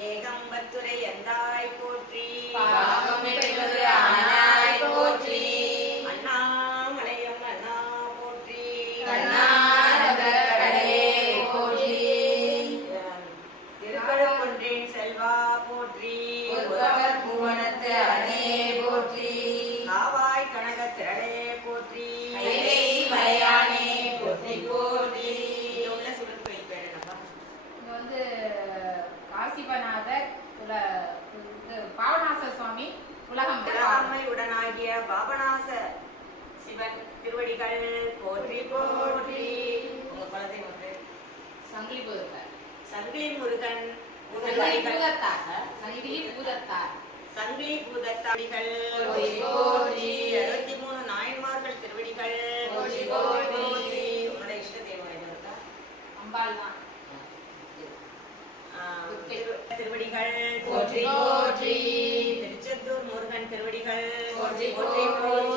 ஏகம்பத்துரை எந்தாய் போற்றி. பாகம் பெற்றது அண்ணாய் போற்றி. காசிபநாதர் உல பாவநாச சுவாமி உலகம் உடனாகிய பாபநாச சிவன் திருவடிகள் போற்றி போற்றி. உங்க சங்கிலி முருகன் சங்கிலி திருவடிகள் பூதத்தார். சங்கிலி பூதத்தார். சங்கிலி பூதத்தாடிகள் போற்றி போற்றி. அறுபத்தி மூணு நாயன்மார்கள் திருவடிகள் போற்றி போற்றி. உன்னோட இஷ்ட தெய்வம் இருக்கா? அம்பாள் தான். போற்றி போற்றி. திருச்செந்தூர் முருகன் திருவடிகள் போற்றி போற்றி போற்றி.